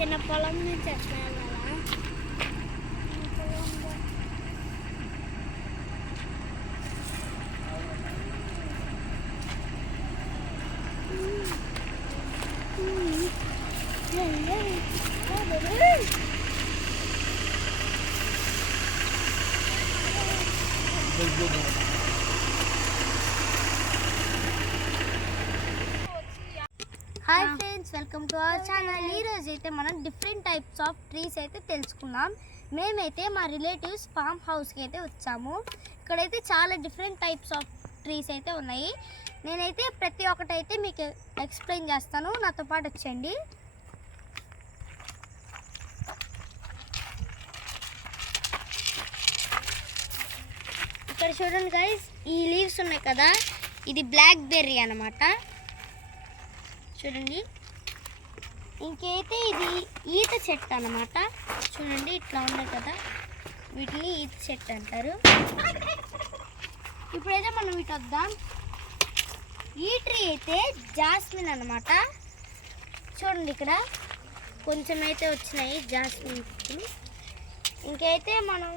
చిన్న పొలం నుంచి వస్తున్నాయి కదా. Hi friends, welcome to our channel. ఈరోజు అయితే మనం డిఫరెంట్ టైప్స్ ఆఫ్ ట్రీస్ అయితే తెలుసుకున్నాం. మేమైతే మా రిలేటివ్స్ ఫామ్ హౌస్కి అయితే వచ్చాము. ఇక్కడైతే చాలా డిఫరెంట్ టైప్స్ ఆఫ్ ట్రీస్ అయితే ఉన్నాయి. నేనైతే ప్రతి ఒక్కటి అయితే మీకు ఎక్స్ప్లెయిన్ చేస్తాను. నాతో పాటు వచ్చేయండి. ఇక్కడ చూడండి గైస్, ఈ లీవ్స్ ఉన్నాయి కదా, ఇది బ్లాక్ బెర్రీ అన్నమాట. చూడండి. ఇంకైతే ఇది ఈత చెట్టు అన్నమాట. చూడండి, ఇట్లా ఉన్నాయి కదా, వీటిని ఈత చెట్టు అంటారు. ఇప్పుడైతే మనం ఇటు వద్దాం. ఈ ట్రీ అయితే జాస్మిన్ అన్నమాట. చూడండి, ఇక్కడ కొంచెం అయితే వచ్చినాయి జాస్మిన్ పువ్వులు. ఇంకైతే మనం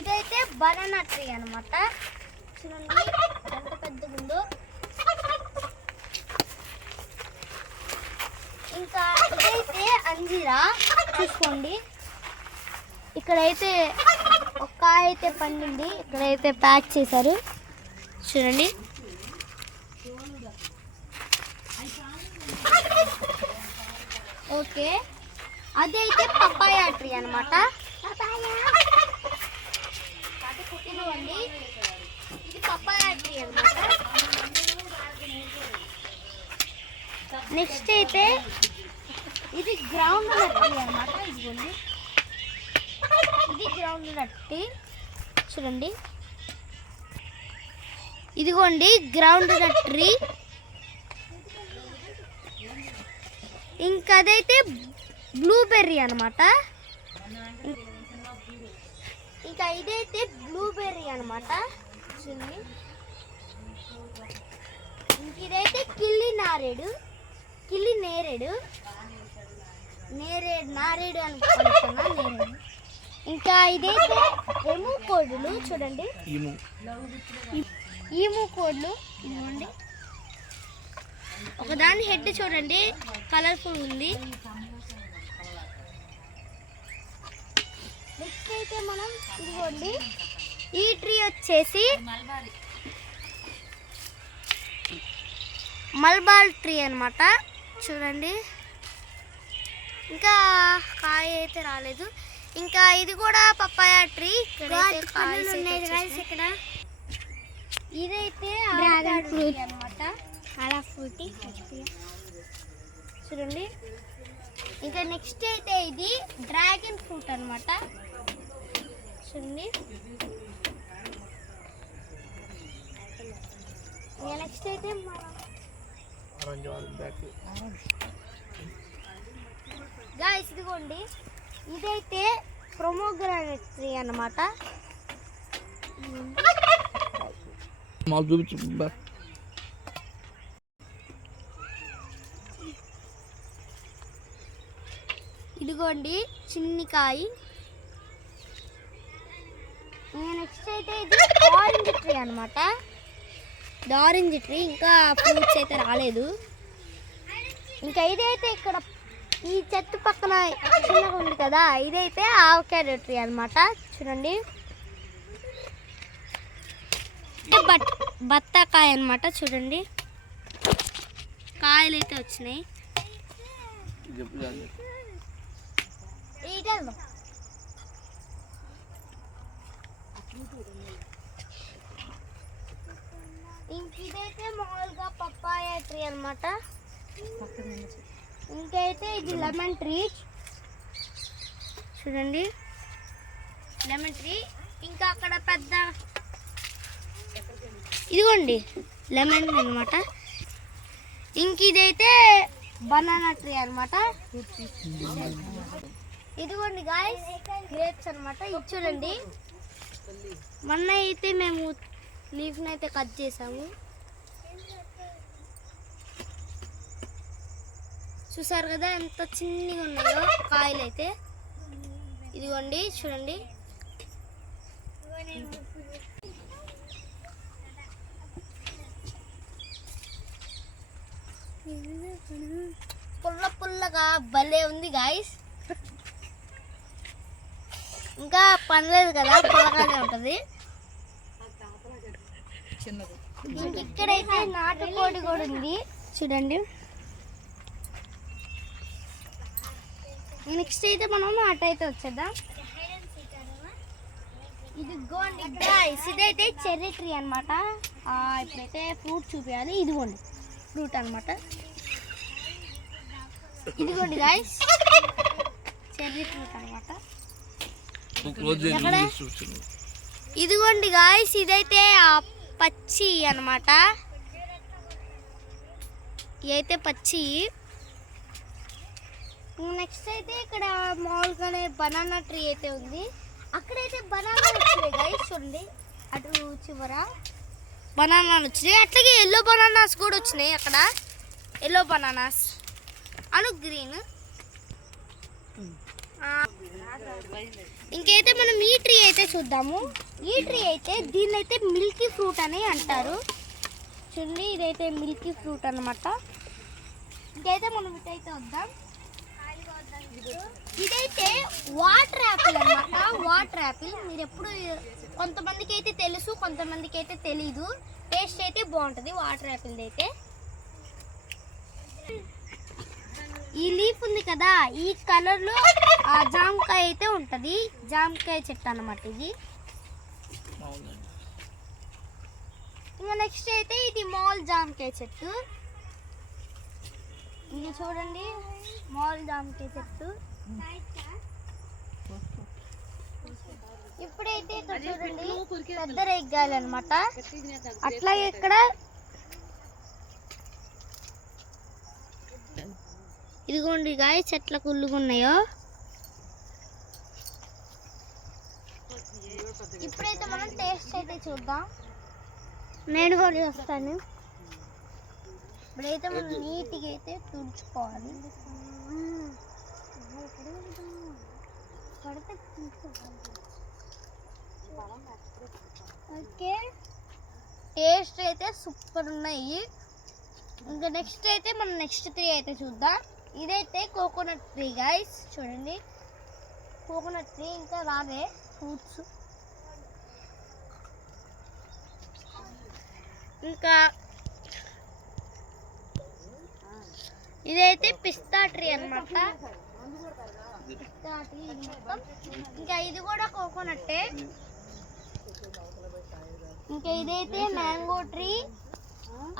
ఇదైతే బనానా ట్రీ అన్నమాట. చూడండి ఎంత పెద్దగా ఉందో. ఇంకా ఇదైతే అంజీరా. చూసుకోండి, ఇక్కడైతే ఒక కాయ అయితే పండింది. ఇక్కడైతే ప్యాక్ చేశారు. చూడండి. ఓకే, అదైతే పపాయా ట్రీ అన్నమాట. ఇదిగోండి, ఇది పపాయా ట్రీ అన్నమాట. నెక్స్ట్ అయితే ఇది గ్రౌండ్ నట్ ట్రీ అన్నమాట. ఇదిగోండి, ఇది గ్రౌండ్ నట్ ట్రీ. చూడండి, ఇదిగోండి గ్రౌండ్ నట్ ట్రీ. ఇంకా అదైతే బ్లూబెర్రీ అన్నమాట. ఇంకా ఇదైతే బ్లూబెర్రీ అన్నమాట. చూడండి. ఇంక ఇదైతే నేరేడు అనుకుంటున్నా, నేరేడు. ఇంకా ఇదైతే ఎము కోడులు. చూడండి, ఈము కోడ్లు. ఇదిగోండి, ఒకదాని హెడ్ చూడండి కలర్ఫుల్ ఉంది. నెక్స్ట్ అయితే మనం ఇదిగోండి, ఈ ట్రీ వచ్చేసి మల్బార్ ట్రీ అన్నమాట. చూడండి, ఇంకా కాయ అయితే రాలేదు. ఇంకా ఇది కూడా పపాయా ట్రీ. ఇక్కడ ఇదైతే డ్రాగన్ ఫ్రూట్ అన్నమాట. అలా ఫ్రూట్ చూడండి. ఇంకా నెక్స్ట్ అయితే ఇది డ్రాగన్ ఫ్రూట్ అన్నమాట. చూడండి. నెక్స్ట్ అయితే గాయ్స్, ఇదిగోండి, ఇదైతే ప్రొమోగ్రానేట్ ట్రీ అన్నమాట. ఇదిగోండి చిన్ని కాయ. నెక్స్ట్ అయితే ఇది ఆరెంజ్ ట్రీ అన్నమాట. ఇది ఆరెంజ్ ట్రీ, ఇంకా ఫ్రూట్స్ అయితే రాలేదు. ఇంకా ఇదైతే ఇక్కడ ఈ చెట్టు పక్కన చిన్నగా ఉంది కదా, ఇదైతే ఆవకాడో ట్రీ అన్నమాట. చూడండి, బత్తాకాయ అన్నమాట. చూడండి, కాయలు అయితే వచ్చినాయి. ఇంకైతే మామూలుగా పపాయా ట్రీ అన్నమాట. ఇంకైతే ఇది లెమన్ ట్రీ. చూడండి, లెమన్ ట్రీ. ఇంకా అక్కడ పెద్ద ఇదిగోండి లెమన్ అన్నమాట. ఇంక ఇదైతే బనానా ట్రీ అన్నమాట. ఇదిగోండి గాయ్స్, గ్రేప్స్ అన్నమాట. ఇది చూడండి, మొన్న అయితే మేము లీఫ్ని అయితే కట్ చేసాము. చూసారు కదా ఎంత చిన్నగా ఉన్నాయో కాయలు అయితే. ఇదిగోండి చూడండి. పుల్ల పుల్లగా భలే ఉంది గాయస్. ఇంకా పనలేదు కదా, పుల్లగానే ఉంటుంది. ఇక్కడైతే నాటుకోడి కూడా ఉంది చూడండి. నెక్స్ట్ అయితే మనం అటైతే వచ్చేద్దాం. ఇదిగోండి గాయ్స్, ఇదైతే చెర్రీ ట్రీ అనమాట. ఇప్పుడైతే ఫ్రూట్ చూపించాలి. ఇదిగోండి ఫ్రూట్ అనమాట. ఇదిగోండి గాయ్స్ చెర్రీ ఫ్రూట్ అనమాట. ఇదిగోండి గాయ్స్, ఇదైతే పచ్చి అనమాట. ఇదైతే పచ్చి. నెక్స్ట్ అయితే ఇక్కడ మామూలుగానే బనానా ట్రీ అయితే ఉంది. అక్కడైతే బనానా వచ్చినాయి గైస్ చూడండి, అటు చివర బనానా వచ్చినాయి. అట్లాగే ఎల్లో బనానాస్ కూడా వచ్చినాయి అక్కడ. ఎల్లో బనానాస్ అను గ్రీన్. ఇంకైతే మనం ఈ ట్రీ అయితే చూద్దాము. ఈ ట్రీ అయితే దీన్ని అయితే మిల్కీ ఫ్రూట్ అని అంటారు చూడండి. ఇదైతే మిల్కీ ఫ్రూట్ అనమాట. ఇంకైతే మనం ఇటైతే వద్దాం. ఇదైతే వాటర్ యాపిల్ అన్నమాట. వాటర్ యాపిల్ మీరు ఎప్పుడు, కొంతమందికి అయితే తెలుసు, కొంతమందికి అయితే తెలీదు. టేస్ట్ అయితే బాగుంటుంది వాటర్ యాపిల్ అయితే. ఈ లీఫ్ ఉంది కదా, ఈ కలర్ లో ఆ జామకాయ అయితే ఉంటది. జామకాయ చెట్టు అన్నమాట ఇది. ఇంకా నెక్స్ట్ అయితే ఇది మాల్ జామకాయ చెట్టు. ఇది చూడండి మాల్ జామకాయ చెట్టు. ఇప్పుడైతే ఇక్కడ చూడండి పెద్ద రేగ్గాయలు అనమాట. అట్లాగే ఇక్కడ ఇదిగోండి గాయ చెట్ల కుళ్ళుగున్నాయో. ఇప్పుడైతే మనం టేస్ట్ అయితే చూద్దాం. నేను కూడా వస్తాను. ఇప్పుడైతే మనం నీట్గా అయితే తుడుచుకోవాలి. ఓకే, టేస్ట్ అయితే సూపర్ ఉన్నాయి. ఇంకా నెక్స్ట్ అయితే మనం నెక్స్ట్ ట్రీ అయితే చూద్దాం. ఇదైతే కోకోనట్ ట్రీ గైస్ చూడండి. కోకోనట్ ట్రీ ఇంకా రావే ఫ్రూట్స్. ఇంకా ఇదైతే పిస్తా ట్రీ అన్నమాట. పిస్తా ట్రీ మొత్తం. ఇంకా ఇది కూడా కోకోనట్టే. ఇంకా ఇదైతే మ్యాంగో ట్రీ,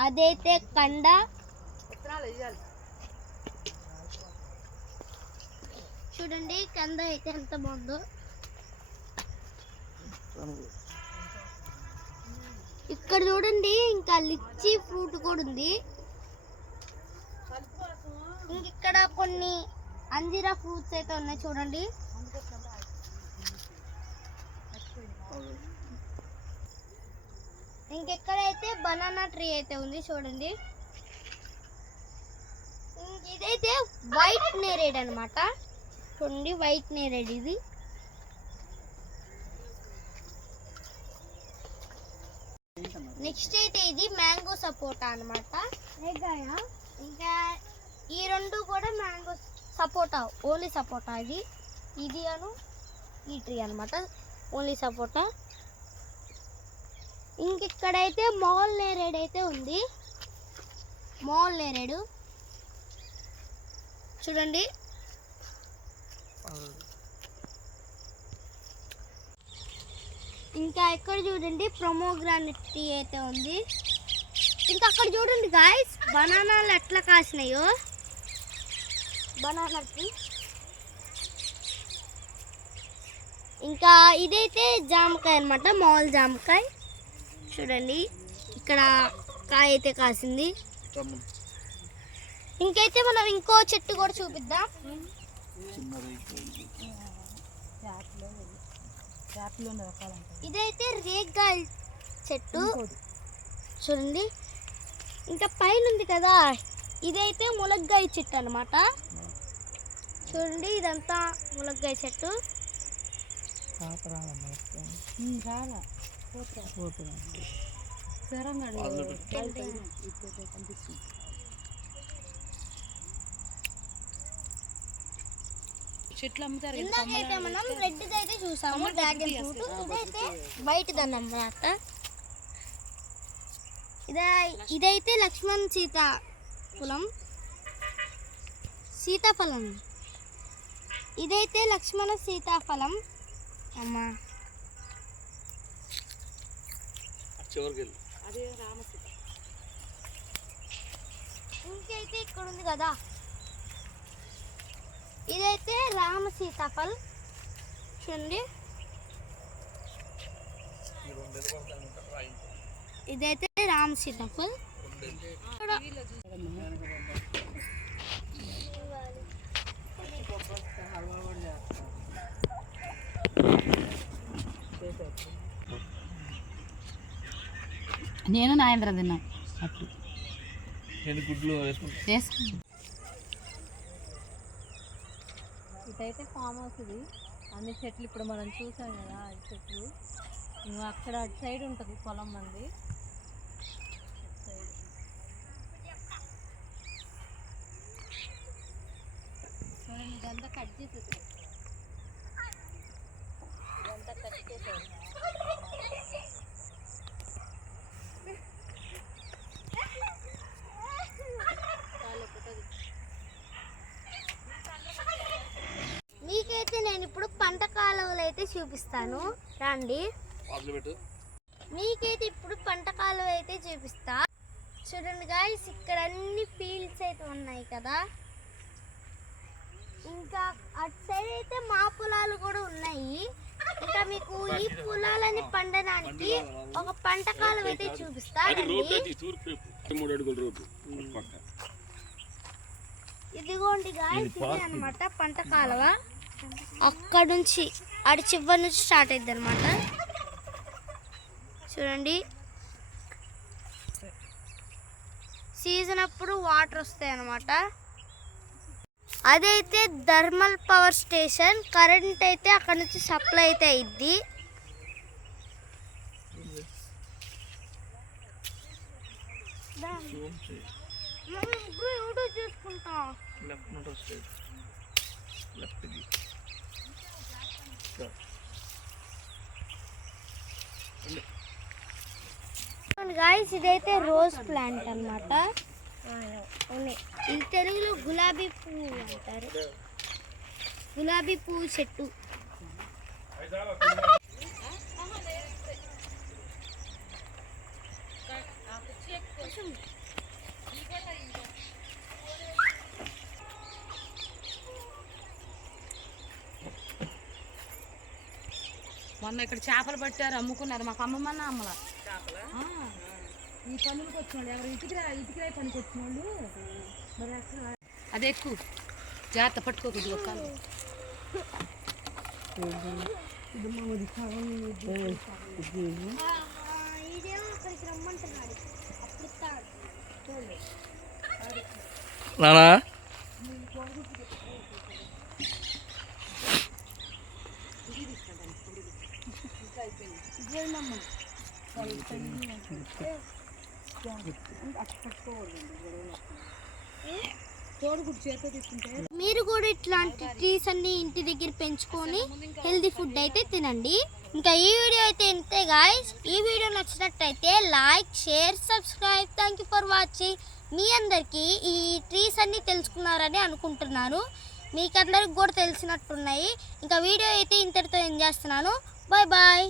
అదైతే కండ. చూడండి కంద అయితే ఎంత బాగుందో. ఇక్కడ చూడండి ఇంకా లిచ్చి ఫ్రూట్ కూడా ఉంది. ఇక్కడ కొన్ని అంజీరా ఫ్రూట్స్ అయితే ఉన్నాయి చూడండి. ఇంకెక్కడైతే బనానా ట్రీ అయితే ఉంది చూడండి. ఇదైతే వైట్ నేరేడ్ అనమాట చూడండి. వైట్ నేరేడ్ ఇది. నెక్స్ట్ అయితే ఇది మ్యాంగో సపోటా అనమాట. ఇంకా ఈ రెండు కూడా మ్యాంగో సపోటా, ఓన్లీ సపోటా. ఇది అను ఈ ట్రీ అనమాట, ఓన్లీ సపోటా. ఇంకెక్కడైతే మాల్ నేరేడ్ అయితే ఉంది. మాల్ నేరేడు చూడండి. ఇంకా ఎక్కడ చూడండి ప్రొమోగ్రానెట్ ట్రీ అయితే ఉంది. ఇంకా అక్కడ చూడండి గాయస్ బనానాలు ఎట్లా కాసినాయో. Banana tree. ఇంకా ఇదైతే జామకాయ అనమాట, మాల్ జామకాయ చూడండి. ఇక్కడ కాయ అయితే కాసింది. ఇంకైతే మనం ఇంకో చెట్టు కూడా చూపిద్దాం. ఇదైతే రేగ్గాయ చెట్టు చూడండి. ఇంకా పైన ఉంది కదా ఇదైతే ములక్కాయ చెట్టు అనమాట. చూడండి ఇదంతా ములక్కాయ చెట్టు. చెట్లు అమ్ముతారు. ఇందాకైతే మనం రెడ్ అయితే చూసాము, డ్రాగన్ ఫ్రూట్. ఇదైతే వైట్ దాన్ని అన్నమాట. ఇదైతే లక్ష్మణ్ సీతాఫలం. ఇదైతే లక్ష్మణ సీతాఫలం అమ్మా. ఇంకైతే ఇక్కడ ఉంది కదా, ఇదైతే రామ సీతాఫలం. చూడండి ఇదైతే రామ సీతాఫలం. నేను నాయంద్ర తిన్నాం అప్పుడు ఇదైతే ఫామ్ హౌస్. ఇది అన్ని చెట్లు ఇప్పుడు మనం చూసాం కదా, ఈ చెట్లు అక్కడ అటు సైడ్ ఉంటుంది పొలం మంది. చూడండి ఇదంతా కట్ చేసేది, ఇదంతా కట్ చేసేది. మీకైతే నేను ఇప్పుడు పంట కాలువలు అయితే చూపిస్తాను రండి. మీకైతే ఇప్పుడు పంట కాలువ అయితే చూపిస్తా. చూడండి గాయ్స్, ఇక్కడ అన్ని ఫీల్డ్స్ అయితే ఉన్నాయి కదా. ఇంకా అటు సైడ్ అయితే మా పొలాలు కూడా ఉన్నాయి. ఇంకా మీకు ఈ పొలాలని పండడానికి ఒక పంట కాలువ అయితే చూపిస్తా. ఇదిగోండి గాయ్స్, ఇది అన్నమాట పంట కాలువ. అక్కడ నుంచి అటు చివరి నుంచి స్టార్ట్ అయింది అనమాట. చూడండి సీజన్ అప్పుడు వాటర్ వస్తాయి అన్నమాట. అదైతే థర్మల్ పవర్ స్టేషన్. కరెంట్ అయితే అక్కడ నుంచి సప్లై అయితే అయింది. చూసుకుంటా గాయ్స్, ఇదైతే రోజ్ ప్లాంట్ అన్నమాట. ఇది తెలుగులో గులాబీ పువ్వు అంటారు. గులాబీ పువ్వు చెట్టు. మొన్న ఇక్కడ చేపలు పట్టారు, అమ్ముకున్నారు. మాకు అమ్మమ్మన్న అమ్మల ఈ పనులకు వచ్చిన వాళ్ళు ఎవరు ఇటుకరాయి పనికి వచ్చిన వాళ్ళు మరి అసలు అది ఎక్కువ జాగ్రత్త పట్టుకోకూడదు. నానా మీరు కూడా ఇట్లాంటి ట్రీస్ అన్ని ఇంటి దగ్గర పెంచుకొని హెల్తీ ఫుడ్ అయితే తినండి. ఇంకా ఈ వీడియో అయితే ఇంతే గాయ్స్. ఈ వీడియో నచ్చినట్టయితే like, share, subscribe. Thank you for watching. మీ అందరికీ ఈ ట్రీస్ అన్ని తెలుసుకున్నారని అనుకుంటున్నాను. మీకు అందరికి కూడా తెలిసినట్టున్నాయి. ఇంకా వీడియో అయితే ఇంతటితో ఎండ్ చేస్తున్నాను. Bye bye.